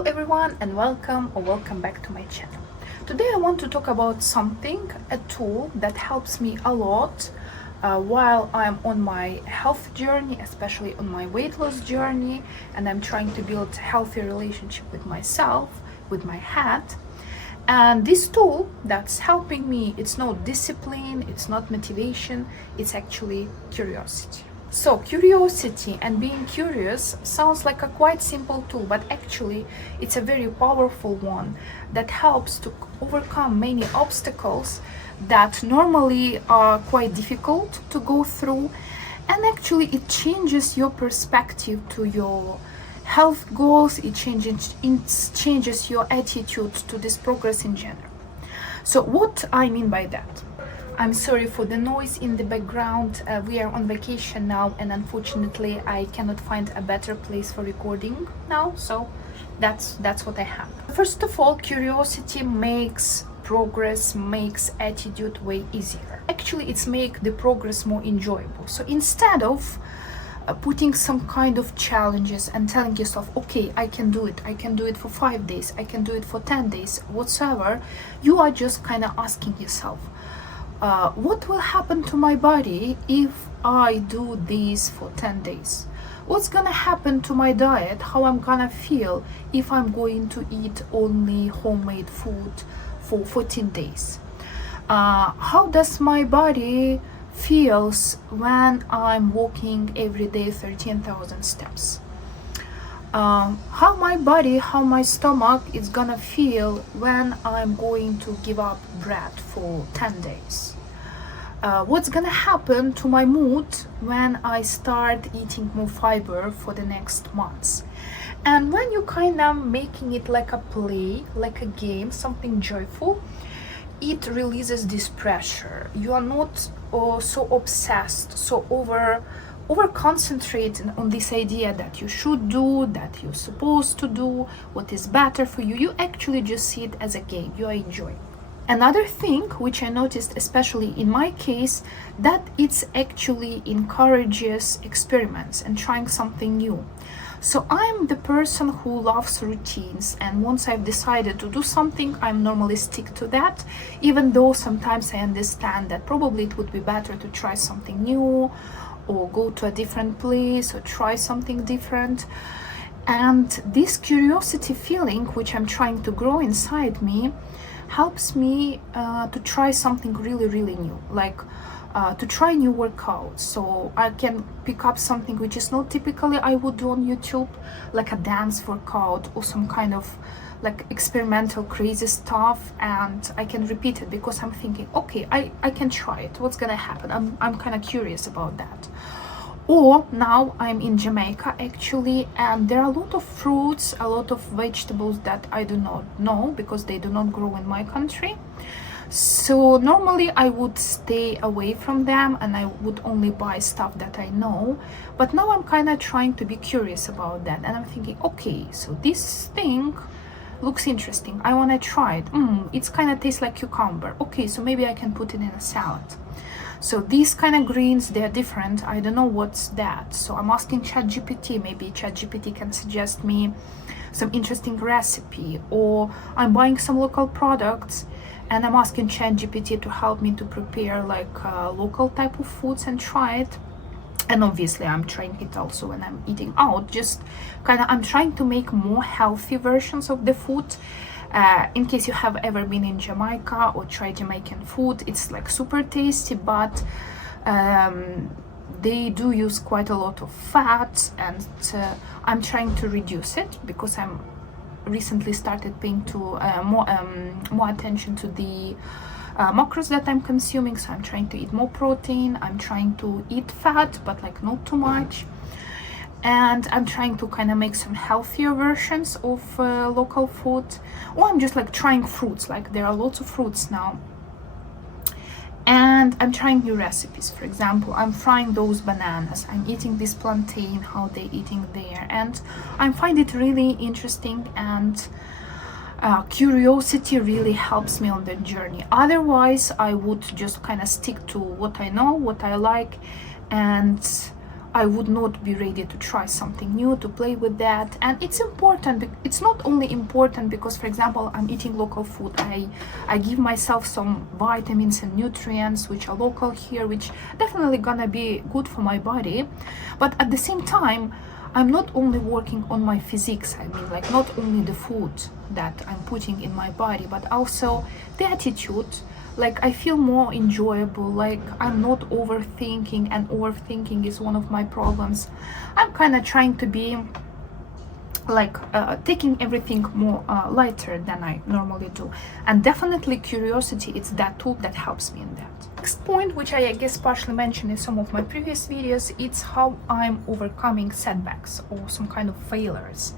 Hello everyone and welcome back to my channel. Today I want to talk about a tool that helps me a lot while I'm on my health journey, especially on my weight loss journey, and I'm trying to build a healthy relationship with myself, with my head. And this tool that's helping me, it's not discipline, it's not motivation, it's actually curiosity. So curiosity and being curious sounds like a quite simple tool, but actually it's a very powerful one that helps to overcome many obstacles that normally are quite difficult to go through. And actually it changes your perspective to your health goals, it changes your attitude to this progress in general. So what I mean by that? I'm sorry for the noise in the background. We are on vacation now, and unfortunately I cannot find a better place for recording now, so that's what I have. First of all, curiosity makes progress, makes attitude way easier. Actually, it's make the progress more enjoyable. So instead of putting some kind of challenges and telling yourself, okay, I can do it for 5 days, I can do it for 10 days, whatsoever, you are just kind of asking yourself, what will happen to my body if I do this for 10 days? What's gonna happen to my diet? How I'm gonna feel if I'm going to eat only homemade food for 14 days? How does my body feels when I'm walking every day 13,000 steps? How my stomach is gonna feel when I'm going to give up bread for 10 days? What's gonna happen to my mood when I start eating more fiber for the next months? And when you kind of making it like a play, like a game, something joyful, it releases this pressure. You are not so obsessed, so over concentrating on this idea that you should do, that you're supposed to do, what is better for you. You actually just see it as a game. You are enjoying. Another thing which I noticed, especially in my case, that it's actually encourages experiments and trying something new. So I'm the person who loves routines, and once I've decided to do something, I normally stick to that, even though sometimes I understand that probably it would be better to try something new or go to a different place or try something different. And this curiosity feeling, which I'm trying to grow inside me, helps me to try something really new, like to try new workouts. So I can pick up something which is not typically I would do on YouTube, like a dance workout or some kind of like experimental crazy stuff, and I can repeat it because I'm thinking, okay, I can try it. What's gonna happen? I'm kind of curious about that. Or now I'm in Jamaica actually, and there are a lot of fruits, a lot of vegetables that I do not know because they do not grow in my country. So normally I would stay away from them and I would only buy stuff that I know. But now I'm kind of trying to be curious about that, and I'm thinking, okay, so this thing looks interesting. I want to try it. It's kind of tastes like cucumber. Okay, so maybe I can put it in a salad. So these kind of greens, they're different. I don't know what's that. So I'm asking ChatGPT. Maybe ChatGPT can suggest me some interesting recipe. Or I'm buying some local products and I'm asking ChatGPT to help me to prepare like local type of foods and try it. And obviously I'm trying it also when I'm eating out. Just kind of, I'm trying to make more healthy versions of the food. In case you have ever been in Jamaica or tried Jamaican food, it's like super tasty, but they do use quite a lot of fat, and I'm trying to reduce it because I'm recently started paying more attention to the macros that I'm consuming. So I'm trying to eat more protein, I'm trying to eat fat but like not too much, and I'm trying to kind of make some healthier versions of local food. Or I'm just like trying fruits, like there are lots of fruits now, and I'm trying new recipes. For example, I'm frying those bananas, I'm eating this plantain, how they're eating there, and I find it really interesting, and curiosity really helps me on the journey. Otherwise I would just kind of stick to what I know, what I like, and I would not be ready to try something new, to play with that. And it's important. It's not only important because, for example, I'm eating local food. I give myself some vitamins and nutrients which are local here, which definitely gonna be good for my body. But at the same time, I'm not only working on my physiques, I mean, like not only the food that I'm putting in my body, but also the attitude. Like I feel more enjoyable, like I'm not overthinking, and overthinking is one of my problems. I'm kind of trying to be like taking everything more lighter than I normally do. And definitely curiosity, it's that tool that helps me in that. Next point, which I guess partially mentioned in some of my previous videos, it's how I'm overcoming setbacks or some kind of failures.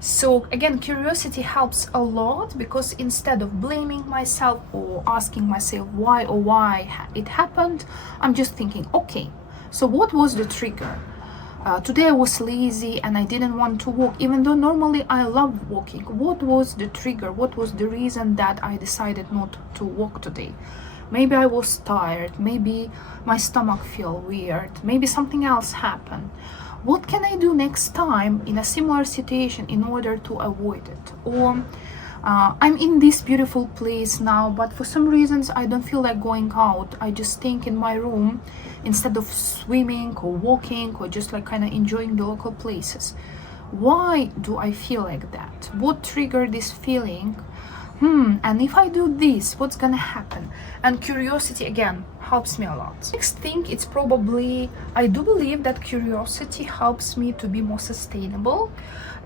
So again, curiosity helps a lot, because instead of blaming myself or asking myself why it happened, I'm just thinking, okay, so what was the trigger? Today I was lazy and I didn't want to walk, even though normally I love walking. What was the trigger? What was the reason that I decided not to walk today? Maybe I was tired, maybe my stomach felt weird, maybe something else happened. What can I do next time in a similar situation in order to avoid it? Or I'm in this beautiful place now, but for some reasons I don't feel like going out. I just staying in my room instead of swimming or walking or just like kind of enjoying the local places. Why do I feel like that? What triggered this feeling? And if I do this, what's gonna happen? And curiosity again helps me a lot. Next thing, it's probably, I do believe that curiosity helps me to be more sustainable.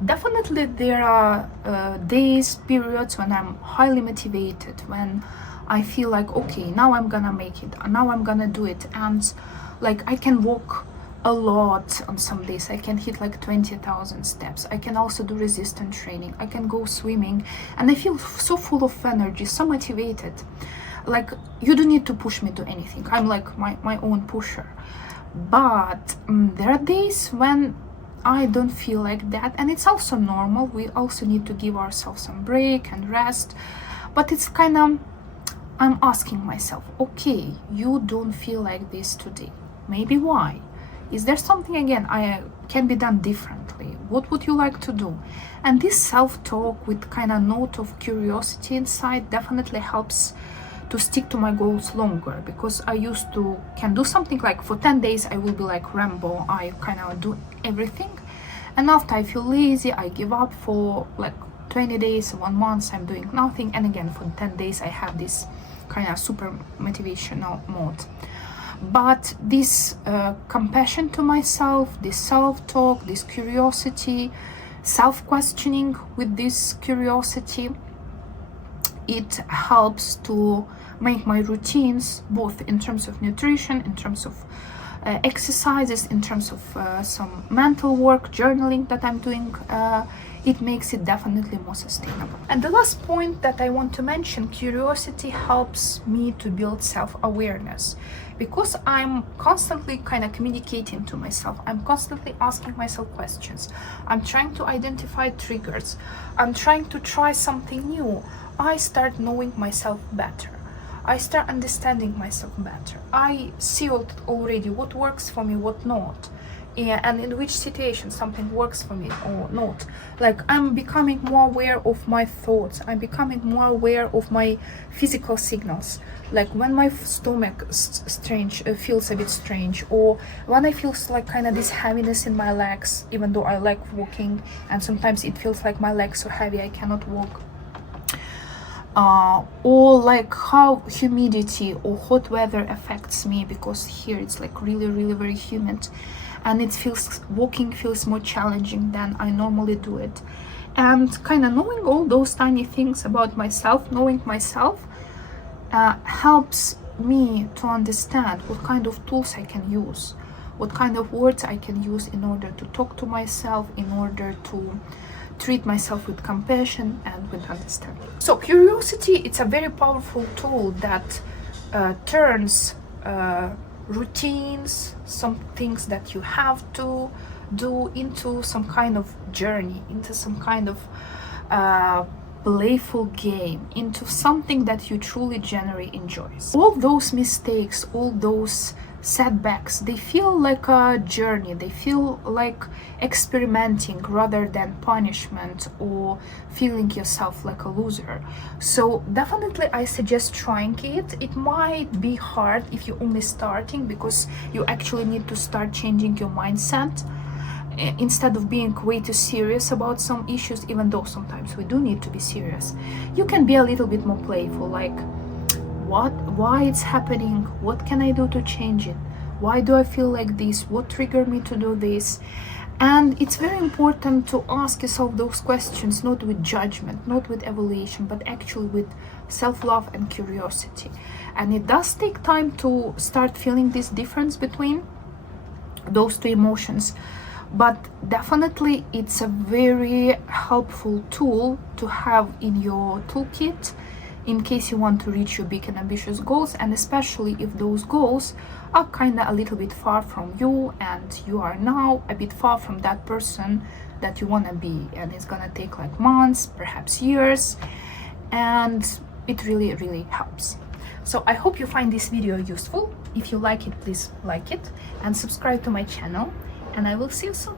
Definitely there are days, periods when I'm highly motivated, when I feel like, okay, now I'm gonna make it, now I'm gonna do it. And like I can walk a lot on some days. I can hit like 20,000 steps. I can also do resistance training. I can go swimming, and I feel so full of energy, so motivated. Like you don't need to push me to anything. I'm like my own pusher. But there are days when I don't feel like that, and it's also normal. We also need to give ourselves some break and rest. But it's kind of, I'm asking myself, okay, you don't feel like this today. Maybe why? Is there something again I can be done differently? What would you like to do? And this self-talk with kind of note of curiosity inside definitely helps to stick to my goals longer, because I used to can do something like for 10 days I will be like Rambo, I kind of do everything, and after I feel lazy, I give up. For like 20 days, 1 month, I'm doing nothing, and again for 10 days I have this kind of super motivational mode. But this compassion to myself, this self-talk, this curiosity, self-questioning with this curiosity, it helps to make my routines, both in terms of nutrition, in terms of exercises, in terms of some mental work, journaling that I'm doing, it makes it definitely more sustainable. And the last point that I want to mention, curiosity helps me to build self-awareness, because I'm constantly kind of communicating to myself. I'm constantly asking myself questions. I'm trying to identify triggers. I'm trying to try something new. I start knowing myself better. I start understanding myself better. I see already what works for me, what not. Yeah, and in which situation something works for me or not. Like I'm becoming more aware of my thoughts. I'm becoming more aware of my physical signals. Like when my stomach feels a bit strange, or when I feel like kind of this heaviness in my legs, even though I like walking, and sometimes it feels like my legs are heavy, I cannot walk. Or like how humidity or hot weather affects me, because here it's like really very humid, and it feels, walking feels more challenging than I normally do it. And kind of knowing all those tiny things about myself, knowing myself, helps me to understand what kind of tools I can use, what kind of words I can use in order to talk to myself, in order to treat myself with compassion and with understanding. So curiosity, it's a very powerful tool that turns routines, some things that you have to do, into some kind of journey, into some kind of playful game, into something that you truly genuinely enjoys. All those mistakes, all those setbacks, they feel like a journey, they feel like experimenting rather than punishment or feeling yourself like a loser. So definitely I suggest trying it. It might be hard if you're only starting, because you actually need to start changing your mindset. Instead of being way too serious about some issues, even though sometimes we do need to be serious, you can be a little bit more playful, like why it's happening, what can I do to change it, why do I feel like this, what triggered me to do this. And it's very important to ask yourself those questions, not with judgment, not with evaluation, but actually with self-love and curiosity. And it does take time to start feeling this difference between those two emotions, but definitely it's a very helpful tool to have in your toolkit in case you want to reach your big and ambitious goals, and especially if those goals are kind of a little bit far from you and you are now a bit far from that person that you want to be, and it's gonna take like months, perhaps years, and it really helps. So I hope you find this video useful. If you like it, please like it and subscribe to my channel, and I will see you soon.